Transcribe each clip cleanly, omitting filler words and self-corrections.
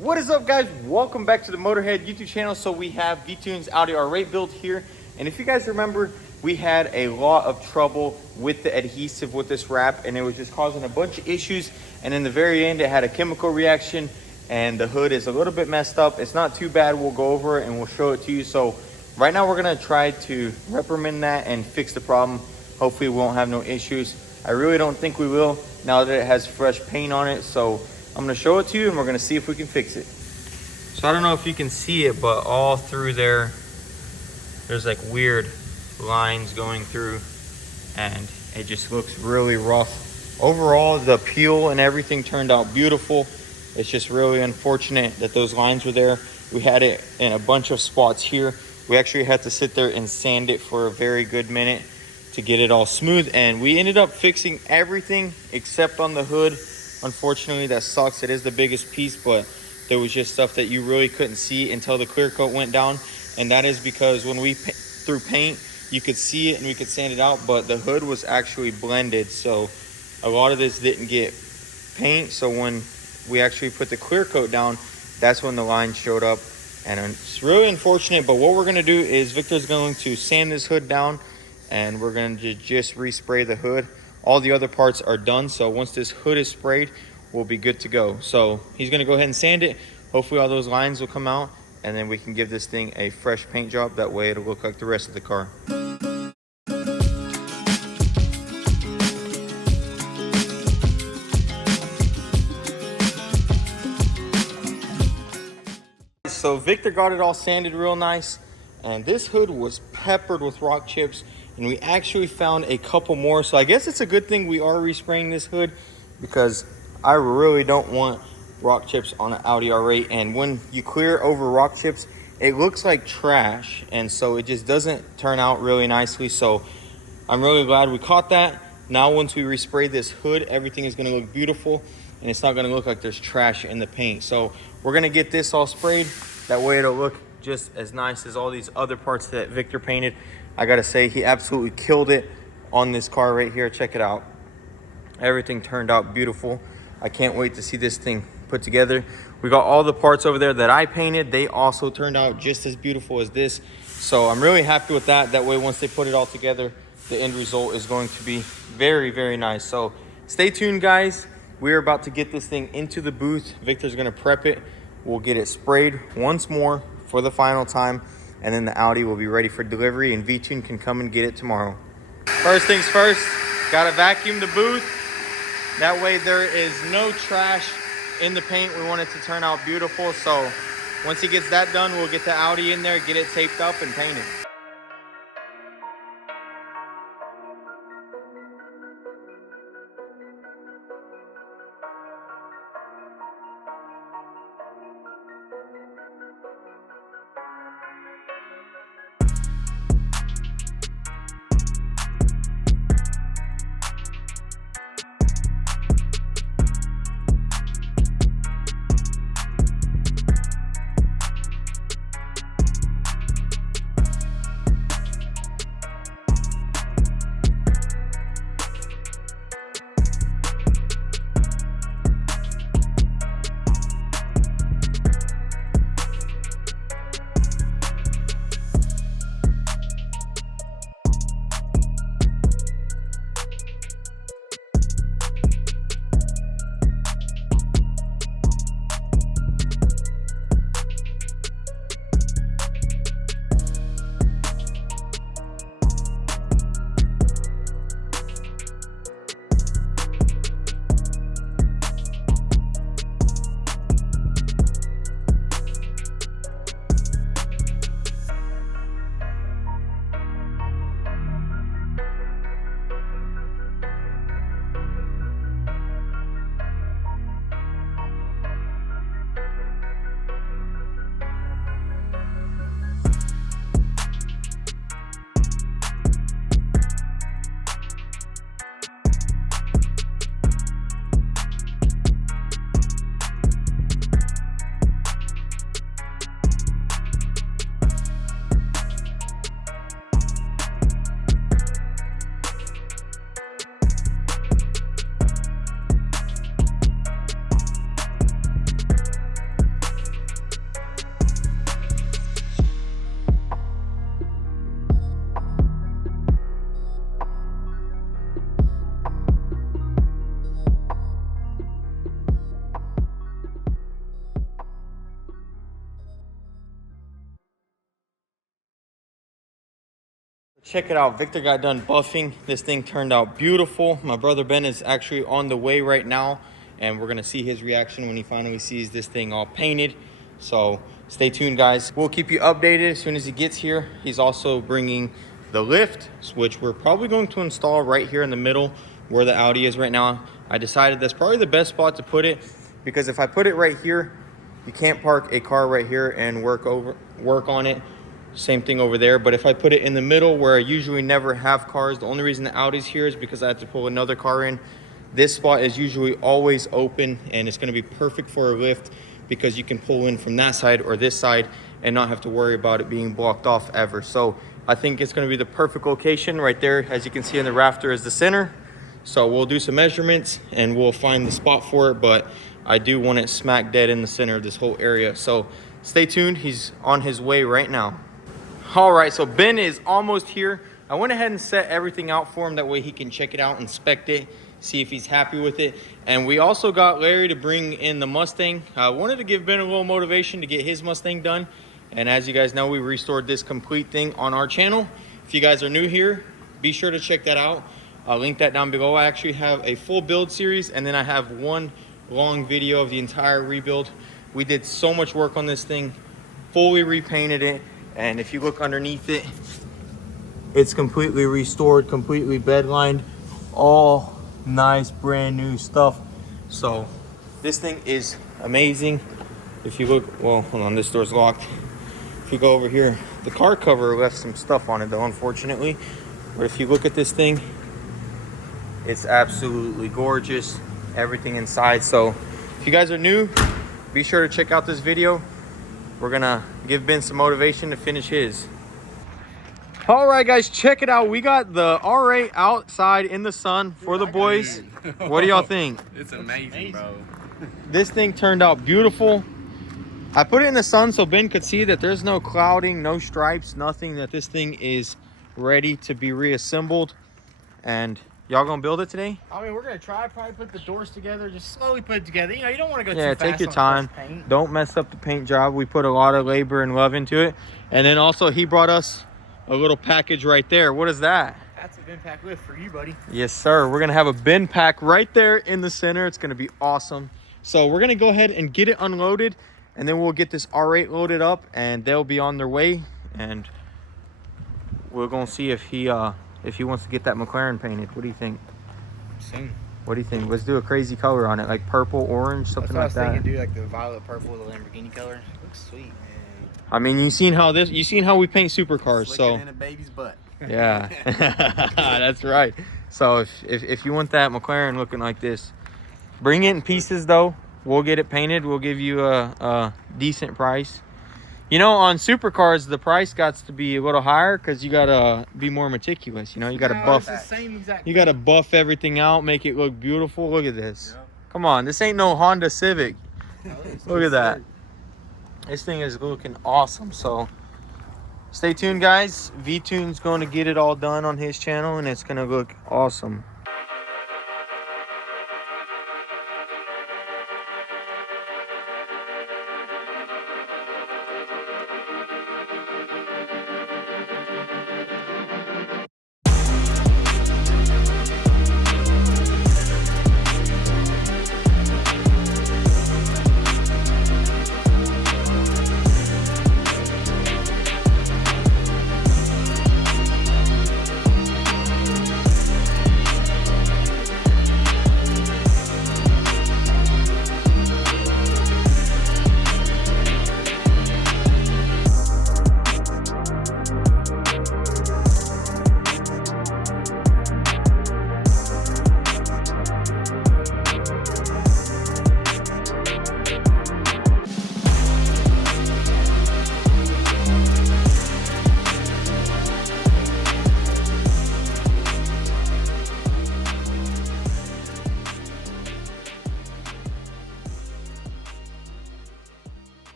What is up, guys? Welcome back to the Motorhead YouTube channel. So we have V-Tune's Audi R8 build here, and if you guys remember, we had a lot of trouble with the adhesive with this wrap, and it was just causing a bunch of issues. And in the very end, it had a chemical reaction, and the hood is a little bit messed up. It's not too bad. We'll go over it and we'll show it to you. So right now, we're gonna try to reprimand that and fix the problem. Hopefully, we won't have no issues. I really don't think we will now that it has fresh paint on it. So I'm gonna show it to you and we're gonna see if we can fix it. So I don't know if you can see it, but all through there's like weird lines going through and it just looks really rough. Overall, the peel and everything turned out beautiful. It's just really unfortunate that those lines were there. We had it in a bunch of spots here. We actually had to sit there and sand it for a very good minute to get it all smooth, and we ended up fixing everything except on the hood. Unfortunately, that sucks. It is the biggest piece, but there was just stuff that you really couldn't see until the clear coat went down. And that is because when we threw paint, you could see it and we could sand it out, but the hood was actually blended. So a lot of this didn't get paint. So when we actually put the clear coat down, that's when the line showed up. And it's really unfortunate, but what we're gonna do is Victor's going to sand this hood down and we're going to just respray the hood. All the other parts are done, so once this hood is sprayed, we'll be good to go. So he's going to go ahead and sand it. Hopefully all those lines will come out, and then we can give this thing a fresh paint job. That way it'll look like the rest of the car. So Victor got it all sanded real nice, and this hood was peppered with rock chips, and we actually found a couple more. So I guess it's a good thing we are respraying this hood, because I really don't want rock chips on an Audi R8. And when you clear over rock chips, it looks like trash, and so it just doesn't turn out really nicely. So I'm really glad we caught that. Now once we respray this hood, everything is going to look beautiful, and it's not going to look like there's trash in the paint. So we're going to get this all sprayed. That way it'll look just as nice as all these other parts that Victor painted. I gotta say, he absolutely killed it on this car right here. Check it out. Everything turned out beautiful. I can't wait to see this thing put together. We got all the parts over there that I painted. They also turned out just as beautiful as this. So I'm really happy with that. That way, once they put it all together, the end result is going to be very, very nice. So stay tuned, guys. We're about to get this thing into the booth. Victor's gonna prep it. We'll get it sprayed once more for the final time, and then the Audi will be ready for delivery, and V-Tune can come and get it tomorrow. First things first, gotta vacuum the booth. That way there is no trash in the paint. We want it to turn out beautiful. So once he gets that done, we'll get the Audi in there, get it taped up and painted. Check it out. Victor got done buffing. This thing turned out beautiful. My brother Ben is actually on the way right now, and we're gonna see his reaction when he finally sees this thing all painted. So stay tuned, guys. We'll keep you updated as soon as he gets here. He's also bringing the lift, which we're probably going to install right here in the middle where the Audi is right now. I decided that's probably the best spot to put it, because if I put it right here, you can't park a car right here and work on it. Same thing over there. But if I put it in the middle where I usually never have cars, the only reason the Audi's here is because I have to pull another car in. This spot is usually always open, and it's going to be perfect for a lift because you can pull in from that side or this side and not have to worry about it being blocked off ever. So I think it's going to be the perfect location right there. As you can see in the rafter is the center. So we'll do some measurements and we'll find the spot for it, but I do want it smack dead in the center of this whole area. So stay tuned. He's on his way right now. All right, so Ben is almost here. I went ahead and set everything out for him. That way he can check it out, inspect it, see if he's happy with it. And we also got Larry to bring in the Mustang. I wanted to give Ben a little motivation to get his Mustang done. And as you guys know, we restored this complete thing on our channel. If you guys are new here, be sure to check that out. I'll link that down below. I actually have a full build series, and then I have one long video of the entire rebuild. We did so much work on this thing, fully repainted it. And if you look underneath it, it's completely restored, completely bed lined, all nice brand new stuff. So this thing is amazing. If you look, well, hold on, this door's locked. If you go over here, the car cover left some stuff on it though, unfortunately. But if you look at this thing, it's absolutely gorgeous, everything inside. So if you guys are new, be sure to check out this video. We're gonna give Ben some motivation to finish his. All right, guys, check it out. We got the R8 outside in the sun for the boys. What do y'all think? It's amazing, bro. This thing turned out beautiful. I put it in the sun so Ben could see that there's no clouding, no stripes, nothing, that this thing is ready to be reassembled. And y'all gonna build it today? I mean, we're gonna try, probably put the doors together, just slowly put it together. You know, you don't want to go too fast. Yeah, take your on time. first paint. Don't mess up the paint job. We put a lot of labor and love into it. And then also he brought us a little package right there. What is that? That's a bin pack lift for you, buddy. Yes, sir. We're gonna have a bin pack right there in the center. It's gonna be awesome. So we're gonna go ahead and get it unloaded, and then we'll get this R8 loaded up, and they'll be on their way. And we're gonna see if he wants to get that McLaren painted. What do you think? Soon. What do you think? Let's do a crazy color on it, like purple, orange, something like that. I was thinking, do like the violet purple, the Lamborghini color. Looks sweet, man. I mean, you seen how we paint supercars, so in a baby's butt. yeah, that's right. So if you want that McLaren looking like this, bring it in pieces though. We'll get it painted. We'll give you a decent price. You know, on supercars, the price got to be a little higher because you gotta be more meticulous. You know, you gotta buff. It's the same exact You gotta buff everything out, make it look beautiful. Look at this. Yep. Come on, this ain't no Honda Civic. Look at that. This thing is looking awesome. So stay tuned, guys. V-Tune's going to get it all done on his channel, and it's gonna look awesome.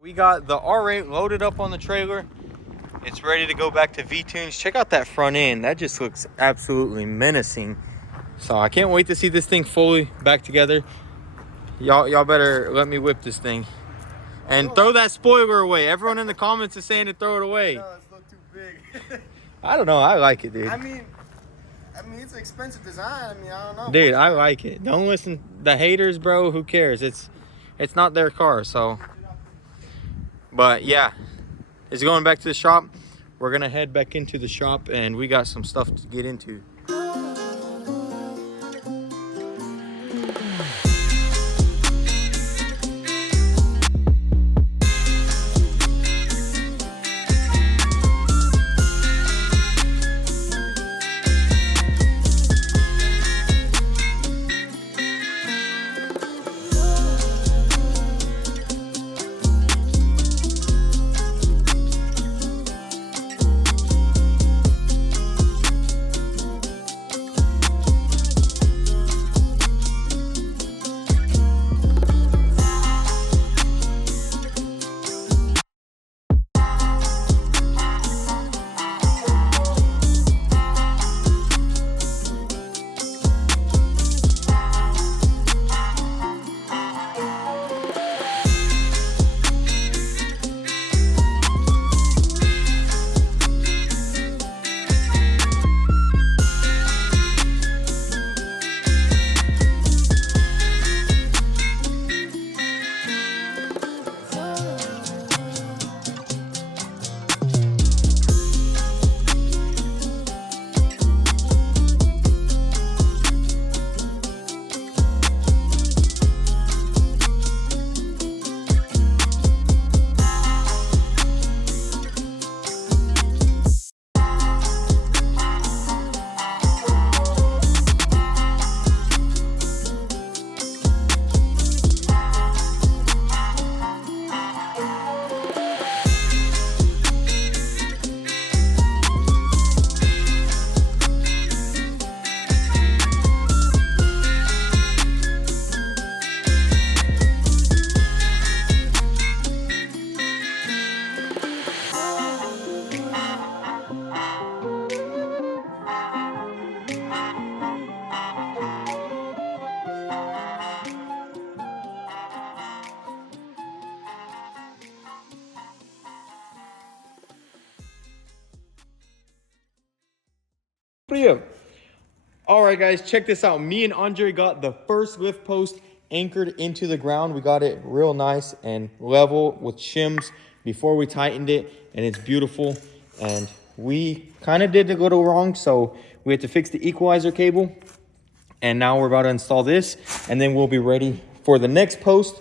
We got the R8 loaded up on the trailer. It's ready to go back to V-Tunes. Check out that front end. That just looks absolutely menacing. So I can't wait to see this thing fully back together. Y'all better let me whip this thing. And throw that spoiler away. Everyone in the comments is saying to throw it away. No, it's not too big. I don't know. I like it, dude. I mean, it's an expensive design. I mean, I don't know. Dude, I like it. Don't listen. The haters, bro, who cares? It's not their car, so. But yeah, it's going back to the shop. We're going to head back into the shop, and we got some stuff to get into. All right, guys, check this out. Me and Andre got the first lift post anchored into the ground. We got it real nice and level with shims before we tightened it, and it's beautiful. And we kind of did a little wrong, so we had to fix the equalizer cable. And now we're about to install this, and then we'll be ready for the next post,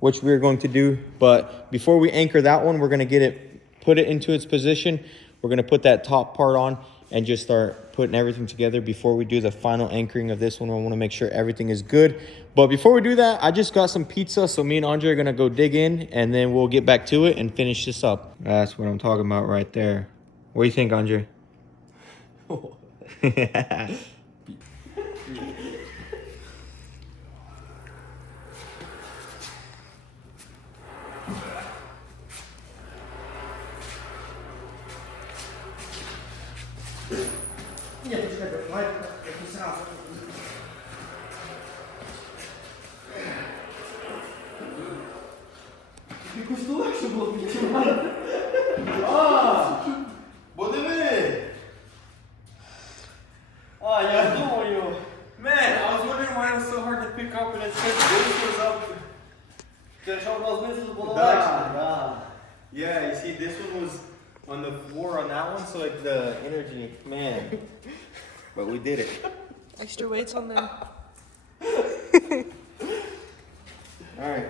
which we're going to do. But before we anchor that one, we're going to put it into its position. We're going to put that top part on and just start putting everything together before we do the final anchoring of this one. I want to make sure everything is good. But before we do that, I just got some pizza, so me and Andre are going to go dig in, and then we'll get back to it and finish this up. That's what I'm talking about right there. What do you think, Andre? Man, I was wondering why it was so hard to pick up, and it said this was up. Yeah, you see, this one was on the floor on that one, so like the energy, man. But we did it. Extra weights on there. All right.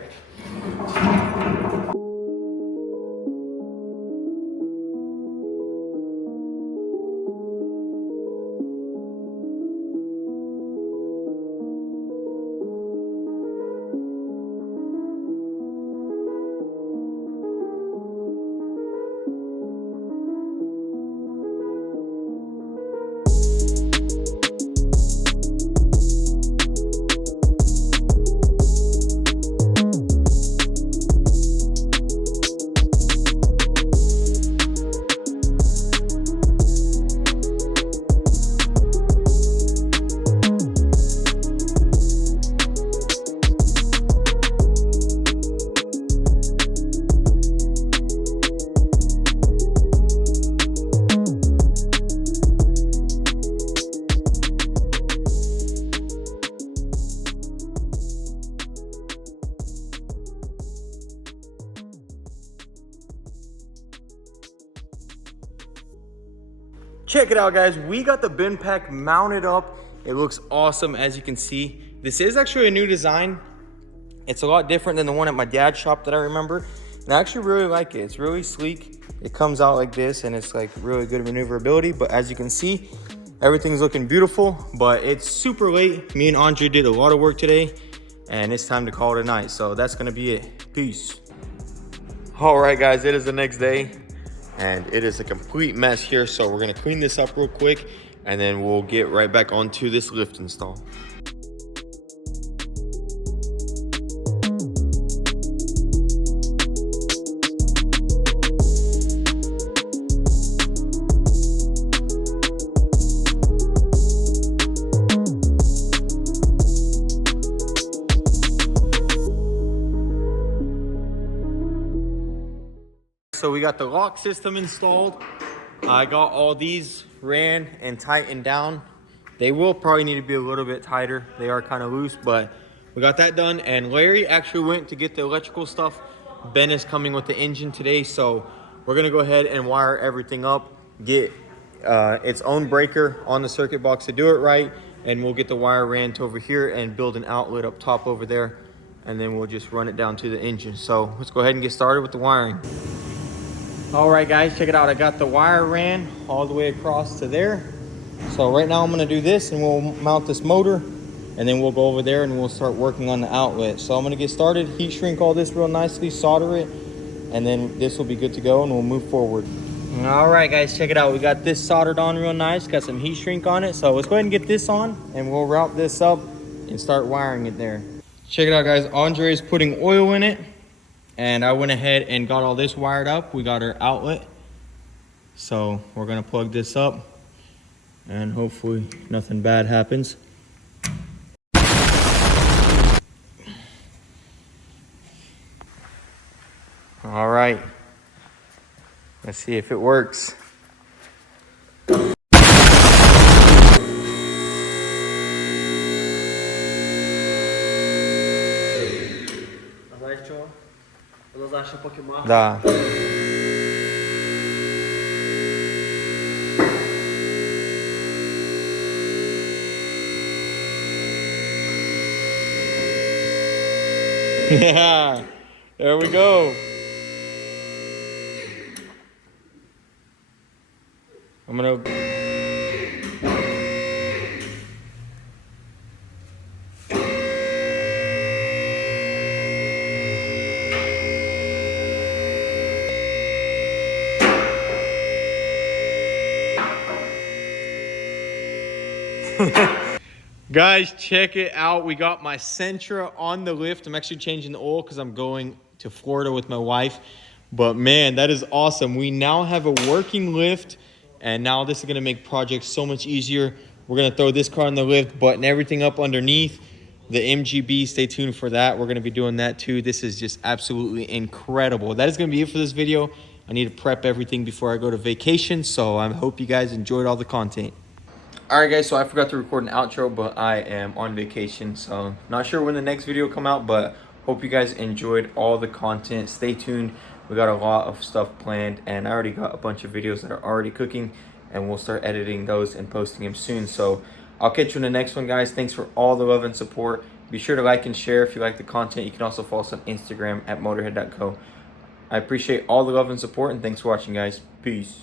Check it out, guys. We got the bin pack mounted up. It looks awesome, as you can see. This is actually a new design. It's a lot different than the one at my dad's shop that I remember. And I actually really like it. It's really sleek. It comes out like this, and it's like really good maneuverability. But as you can see, everything's looking beautiful, but it's super late. Me and Andre did a lot of work today, and it's time to call it a night. So that's gonna be it. Peace. All right, guys, it is the next day, and it is a complete mess here. So we're gonna clean this up real quick, and then we'll get right back onto this lift install. So we got the lock system installed. I got all these ran and tightened down. They will probably need to be a little bit tighter. They are kind of loose, but we got that done. And Larry actually went to get the electrical stuff. Ben is coming with the engine today. So we're gonna go ahead and wire everything up, get its own breaker on the circuit box to do it right. And we'll get the wire ran to over here and build an outlet up top over there. And then we'll just run it down to the engine. So let's go ahead and get started with the wiring. All right, guys, check it out. I got the wire ran all the way across to there. So right now I'm gonna do this, and we'll mount this motor, and then we'll go over there and we'll start working on the outlet. So I'm gonna get started, heat shrink all this real nicely, solder it, and then this will be good to go, and we'll move forward. All right, guys, check it out. We got this soldered on real nice, got some heat shrink on it. So let's go ahead and get this on, and we'll route this up and start wiring it there. Check it out, guys. Andre is putting oil in it. And I went ahead and got all this wired up. We got our outlet. So we're gonna plug this up, and hopefully nothing bad happens. All right, let's see if it works. Да. Yeah, there we go. I'm gonna Guys, check it out. We got my Sentra on the lift. I'm actually changing the oil because I'm going to Florida with my wife. But man, that is awesome. We now have a working lift, and now this is going to make projects so much easier. We're going to throw this car on the lift, button everything up underneath. The MGB, stay tuned for that. We're going to be doing that too. This is just absolutely incredible. That is going to be it for this video. I need to prep everything before I go to vacation, so I hope you guys enjoyed all the content. All right, guys, so I forgot to record an outro, but I am on vacation, so not sure when the next video will come out, but hope you guys enjoyed all the content. Stay tuned. We got a lot of stuff planned, and I already got a bunch of videos that are already cooking, and we'll start editing those and posting them soon. So I'll catch you in the next one, guys. Thanks for all the love and support. Be sure to like and share if you like the content. You can also follow us on Instagram at motorhead.co. I appreciate all the love and support, and thanks for watching, guys. Peace.